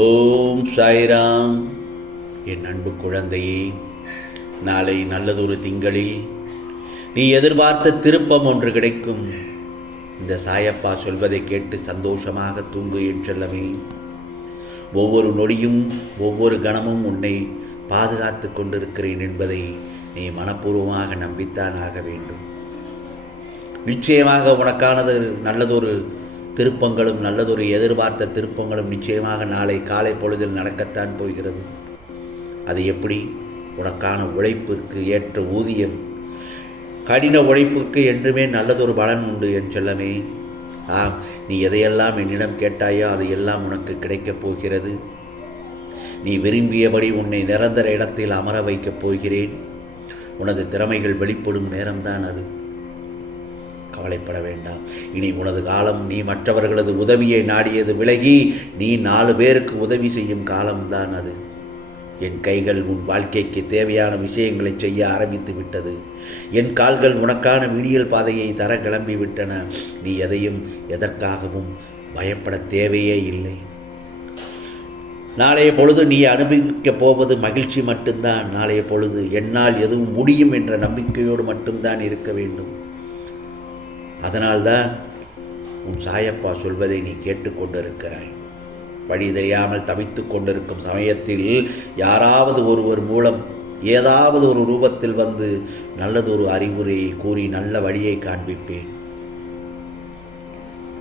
ஓம் சாய்ராம். என் அன்பு குழந்தையே நாளை நல்லதொரு திங்களில் நீ எதிர்பார்த்த திருப்பம் ஒன்று கிடைக்கும். இந்த சாயப்பா சொல்வதை கேட்டு சந்தோஷமாக தூங்கு என்றெல்லமை ஒவ்வொரு நொடியும் ஒவ்வொரு கணமும் உன்னை பாதுகாத்து கொண்டிருக்கிறேன் என்பதை நீ மனப்பூர்வமாக நம்பித்தான் ஆக வேண்டும். நிச்சயமாக உனக்கானது நல்லதொரு திருப்பங்களும் நல்லதொரு எதிர்பார்த்த திருப்பங்களும் நிச்சயமாக நாளை காலை பொழுதில் நடக்கத்தான் போகிறது. அது எப்படி? உனக்கான உழைப்பிற்கு ஏற்ற ஊதியம். கடின உழைப்புக்கு என்றுமே நல்லதொரு பலன் உண்டு என் செல்லமே. ஆம் நீ எதையெல்லாம் என்னிடம் கேட்டாயோ அது எல்லாம் உனக்கு கிடைக்கப் போகிறது. நீ விரும்பியபடி உன்னை நிரந்தர இடத்தில் அமர வைக்கப் போகிறேன். உனது திறமைகள் வெளிப்படும் நேரம்தான் அது. கவலைப்பட வேண்டாம். இனி உனது காலம் நீ மற்றவர்களது உதவியை நாடியது விலகி நீ நாலு பேருக்கு உதவி செய்யும் காலம்தான் அது. என் கைகள் உன் வாழ்க்கைக்கு தேவையான விஷயங்களை செய்ய ஆரம்பித்து விட்டது. என் கால்கள் உனக்கான விடியல் பாதையை தர கிளம்பி விட்டன. நீ எதையும் எதற்காகவும் பயப்பட தேவையே இல்லை. நாளைய பொழுது நீ அனுபவிக்கப் போவது மகிழ்ச்சி மட்டும்தான். நாளைய பொழுது என்னால் எதுவும் முடியும் என்ற நம்பிக்கையோடு மட்டும்தான் இருக்க வேண்டும். அதனால்தான் உன் சாயப்பா சொல்வதை நீ கேட்டுக்கொண்டிருக்கிறாய். வழி தெரியாமல் தவித்து கொண்டிருக்கும் சமயத்தில் யாராவது ஒருவர் மூலம் ஏதாவது ஒரு ரூபத்தில் வந்து நல்லதொரு அறிவுரையை கூறி நல்ல வழியை காண்பிப்பேன்.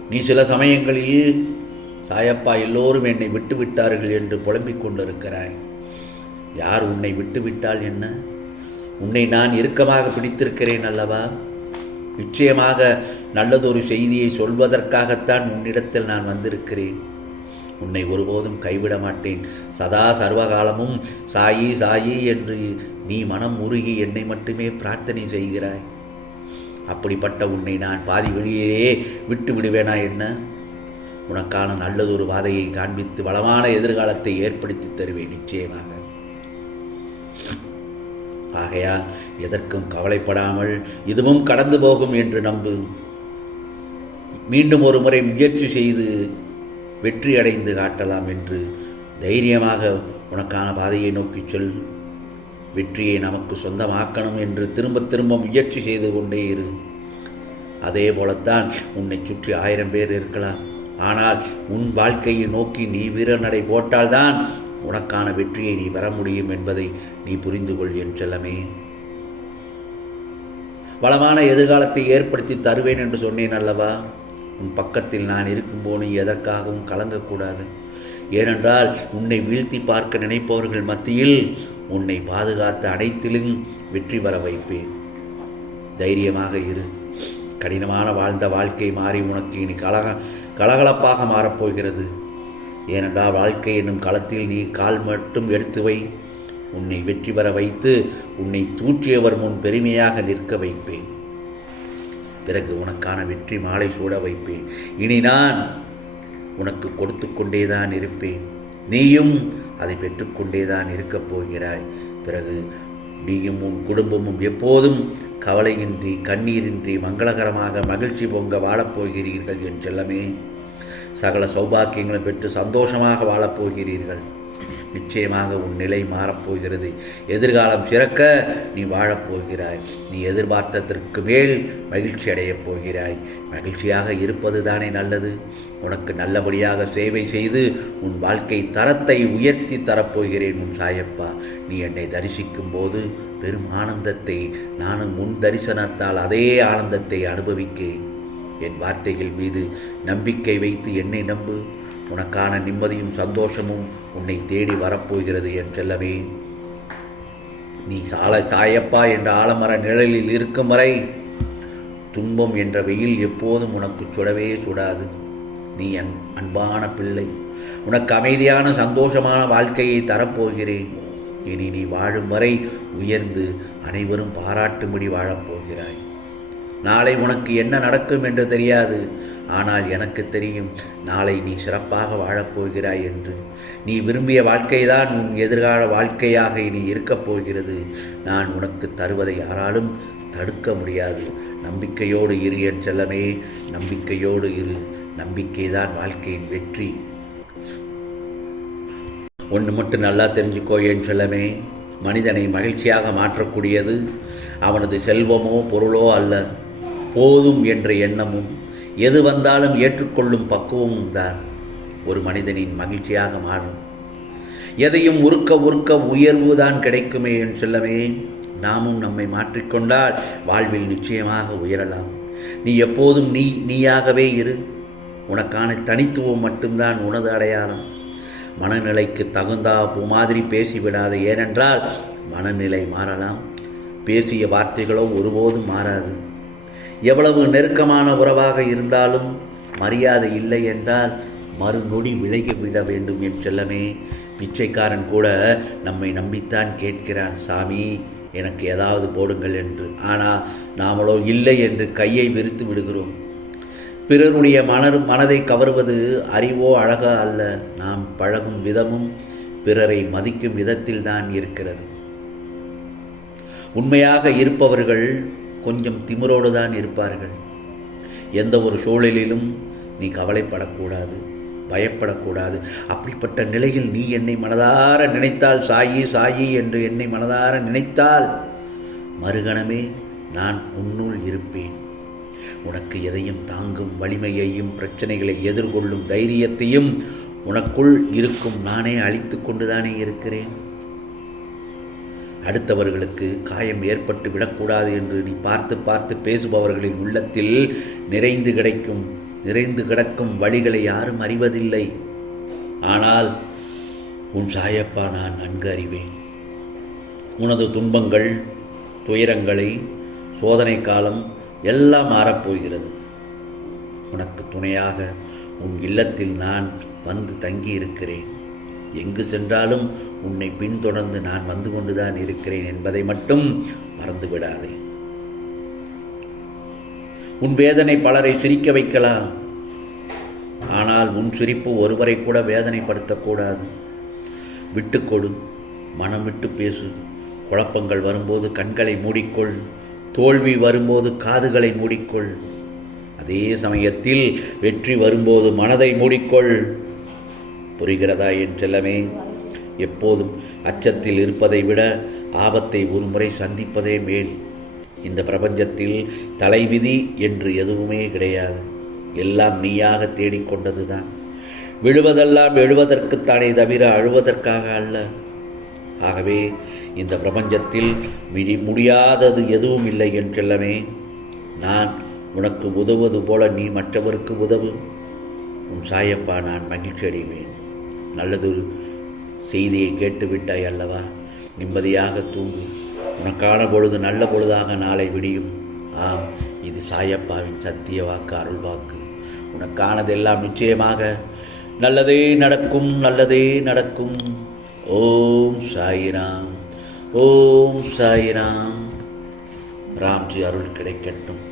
நீ சில சமயங்களில் சாயப்பா எல்லோரும் என்னை விட்டு விட்டார்கள் என்று புலம்பிக் கொண்டிருக்கிறாய். யார் உன்னை விட்டுவிட்டால் என்ன? உன்னை நான் இறுக்கமாக பிடித்திருக்கிறேன் அல்லவா? நிச்சயமாக நல்லதொரு செய்தியை சொல்வதற்காகத்தான் உன்னிடத்தில் நான் வந்திருக்கிறேன். உன்னை ஒருபோதும் கைவிட மாட்டேன். சதா சர்வகாலமும் சாயி சாயி என்று நீ மனம் உருகி என்னை மட்டுமே பிரார்த்தனை செய்கிறாய். அப்படிப்பட்ட உன்னை நான் பாதி வழியிலேயே விட்டு விடுவேனா என்ன? உனக்கான நல்லதொரு பாதையை காண்பித்து வளமான எதிர்காலத்தை ஏற்படுத்தி தருவேன் நிச்சயமாக. ஆகையால் எதற்கும் கவலைப்படாமல் இதுவும் கடந்து போகும் என்று நம்பு. மீண்டும் ஒரு முறை முயற்சி செய்து வெற்றி அடைந்து காட்டலாம் என்று தைரியமாக உனக்கான பாதையை நோக்கி சொல். வெற்றியை நமக்கு சொந்தமாக்கணும் என்று திரும்ப திரும்ப முயற்சி செய்து கொண்டே இரு. அதே போலத்தான் உன்னை சுற்றி ஆயிரம் பேர் இருக்கலாம். ஆனால் உன் வாழ்க்கையை நோக்கி நீ வீரநடை போட்டால்தான் உனக்கான வெற்றியை நீ பெற முடியும் என்பதை நீ புரிந்து கொள் என் செல்லமே. வளமான எதிர்காலத்தை ஏற்படுத்தி தருவேன் என்று சொன்னேன் அல்லவா? உன் பக்கத்தில் நான் இருக்கும்போது எதற்காகவும் கலங்கக்கூடாது. ஏனென்றால் உன்னை வீழ்த்தி பார்க்க நினைப்பவர்கள் மத்தியில் உன்னை பாதுகாத்த அனைத்திலும் வெற்றி பெற வைப்பேன். தைரியமாக இரு. கடினமான வாழ்ந்த வாழ்க்கை மாறி உனக்கு இனி கலக கலகலப்பாக மாறப்போகிறது ஏனென்றால் வாழ்க்கை என்னும் களத்தில் நீ கால் மட்டும் எடுத்து வை. உன்னை வெற்றி பெற வைத்து உன்னை தூற்றியவர் முன் பெருமையாக நிற்க வைப்பேன். பிறகு உனக்கான வெற்றி மாலை சூட வைப்பேன். இனி நான் உனக்கு கொடுத்து கொண்டேதான் இருப்பேன். நீயும் அதை பெற்றுக்கொண்டே தான் இருக்கப் போகிறாய். பிறகு நீயும் உன் குடும்பமும் எப்போதும் கவலையின்றி கண்ணீரின்றி மங்களகரமாக மகிழ்ச்சி பொங்க வாழப்போகிறீர்கள் என் செல்லமே. சகல சௌபாக்கியங்களும் பெற்று சந்தோஷமாக வாழப்போகிறீர்கள் நிச்சயமாக உன் நிலை மாறப்போகிறது எதிர்காலம் சிறக்க நீ வாழப்போகிறாய் நீ எதிர்பார்த்ததற்கு மேல் மகிழ்ச்சி அடையப் போகிறாய். மகிழ்ச்சியாக இருப்பது தானே நல்லது. உனக்கு நல்லபடியாக சேவை செய்து உன் வாழ்க்கை தரத்தை உயர்த்தி தரப்போகிறேன் உன் சாயப்பா. நீ என்னை தரிசிக்கும் போது பெரும் ஆனந்தத்தை நானும் முன் தரிசனத்தால் அதே ஆனந்தத்தை அனுபவிக்கிறேன். என் வார்த்தைகள் மீது நம்பிக்கை வைத்து என்னை நம்பு. உனக்கான நிம்மதியும் சந்தோஷமும் உன்னை தேடி வரப்போகிறது என் செல்லவே நீ சால சாயப்பா என்ற ஆலமர நிழலில் இருக்கும் வரை துன்பம் என்ற வெயில் எப்போதும் உனக்கு சுடவே சுடாது. நீ என் அன்பான பிள்ளை. உனக்கு அமைதியான சந்தோஷமான வாழ்க்கையை தரப்போகிறேன். இனி நீ வாழும் வரை உயர்ந்து அனைவரும் பாராட்டும்படி வாழப்போகிறாய். நாளை உனக்கு என்ன நடக்கும் என்று தெரியாது. ஆனால் எனக்கு தெரியும் நாளை நீ சிறப்பாக வாழப்போகிறாய் என்று. நீ விரும்பிய வாழ்க்கைதான் உன் எதிர்கால வாழ்க்கையாக இனி இருக்கப் போகிறது. நான் உனக்கு தருவதை யாராலும் தடுக்க முடியாது. நம்பிக்கையோடு இரு என் செல்லமே நம்பிக்கையோடு இரு. நம்பிக்கைதான் வாழ்க்கையின் வெற்றி. ஒன்று மட்டும் நல்லா தெரிஞ்சுக்கோ என் செல்லமே மனிதனை மகிழ்ச்சியாக மாற்றக்கூடியது அவனது செல்வமோ பொருளோ அல்ல. போதும் என்ற எண்ணமும் எது வந்தாலும் ஏற்றுக்கொள்ளும் பக்குவமும் தான் ஒரு மனிதனின் மகிழ்ச்சியாக மாறும். எதையும் உருக்க உருக்க உயர்வு தான் கிடைக்குமே என் செல்லமே நாமும் நம்மை மாற்றிக்கொண்டால் வாழ்வில் நிச்சயமாக உயரலாம். நீ எப்போதும் நீ நீயாகவே இரு. உனக்கான தனித்துவம் மட்டும்தான் உனது அடையாளம். மனநிலைக்கு தகுந்தா மாதிரி பேசிவிடாது ஏனென்றால் மனநிலை மாறலாம். பேசிய வார்த்தைகளோ ஒருபோதும் மாறாது. எவ்வளவு நெருக்கமான உறவாக இருந்தாலும் மரியாதை இல்லை என்றால் மறுநொடி விலகி விட வேண்டும் என் செல்லமே. பிச்சைக்காரன் கூட நம்மை நம்பித்தான் கேட்கிறான் சாமி. எனக்கு ஏதாவது போடுங்கள் என்று. ஆனால் நாமளோ இல்லை என்று கையை விரித்து விடுகிறோம். பிறருடைய மனர் மனதை கவர்வது அறிவோ அழகா அல்ல. நாம் பழகும் விதமும் பிறரை மதிக்கும் விதத்தில் தான் இருக்கிறது. உண்மையாக இருப்பவர்கள் கொஞ்சம் திமிரோடு தான் இருப்பார்கள். எந்த ஒரு சூழலிலும் நீ கவலைப்படக்கூடாது பயப்படக்கூடாது. அப்படிப்பட்ட நிலையில் நீ என்னை மனதார நினைத்தால் சாயி சாயி என்று என்னை மனதார நினைத்தால் மறுகணமே நான் உன்னுள் இருப்பேன். உனக்கு எதையும் தாங்கும் வலிமையையும் பிரச்சனைகளை எதிர்கொள்ளும் தைரியத்தையும் உனக்குள் இருக்கும் நானே அழித்து கொண்டுதானே இருக்கிறேன். அடுத்தவர்களுக்கு காயம் ஏற்பட்டு விடக்கூடாது என்று நீ பார்த்து பார்த்து பேசுபவர்களின் உள்ளத்தில் நிறைந்து கிடைக்கும் நிறைந்து கிடக்கும் வழிகளை யாரும் அறிவதில்லை. ஆனால் உன் சாயப்பா நான் நன்கு அறிவேன். உனது துன்பங்கள் துயரங்களை சோதனை காலம் எல்லாம் மாறப்போகிறது. உனக்கு துணையாக உன் இல்லத்தில் நான் வந்து தங்கியிருக்கிறேன். எங்கு சென்றாலும் உன்னை பின்தொடர்ந்து நான் வந்து கொண்டுதான் இருக்கிறேன் என்பதை மட்டும் மறந்துவிடாதே. உன் வேதனை பலரை சிரிக்க வைக்கலாம். ஆனால் உன் சிரிப்பு ஒருவரை கூட வேதனைப்படுத்தக்கூடாது. விட்டுக்கொடு மனம் விட்டு பேசு. குழப்பங்கள் வரும்போது கண்களை மூடிக்கொள். தோல்வி வரும்போது காதுகளை மூடிக்கொள். அதே சமயத்தில் வெற்றி வரும்போது மனதை மூடிக்கொள். புரிகிறதா என் செல்லமே எப்போதும் அச்சத்தில் இருப்பதை விட ஆபத்தை ஒருமுறை சந்திப்பதே மேல். இந்த பிரபஞ்சத்தில் தலைவிதி என்று எதுவுமே கிடையாது. எல்லாம் நீயாக தேடிக்கொண்டது தான் விழுவதெல்லாம் எழுவதற்குத்தானே தவிர அழுவதற்காக அல்ல. ஆகவே இந்த பிரபஞ்சத்தில் மிடி முடியாதது எதுவும் இல்லை என்றெல்லாமே நான் உனக்கு உதவுவது போல நீ மற்றவருக்கு உதவு. உன் சாயப்பா நான் மகிழ்ச்சி அடைவேன் நல்லதொரு செய்தியை கேட்டுவிட்டாய் அல்லவா? நிம்மதியாக தூங்கு. உனக்கான பொழுது நல்ல பொழுதாக நாளை விடியும். ஆம் இது சாயப்பாவின் சத்திய வாக்கு அருள் வாக்கு. உனக்கானதெல்லாம் நிச்சயமாக நல்லதே நடக்கும் நல்லதே நடக்கும். ஓம் சாயிராம் ஓம் சாயிராம். ராம்ஜி அருள் கிடைக்கட்டும்.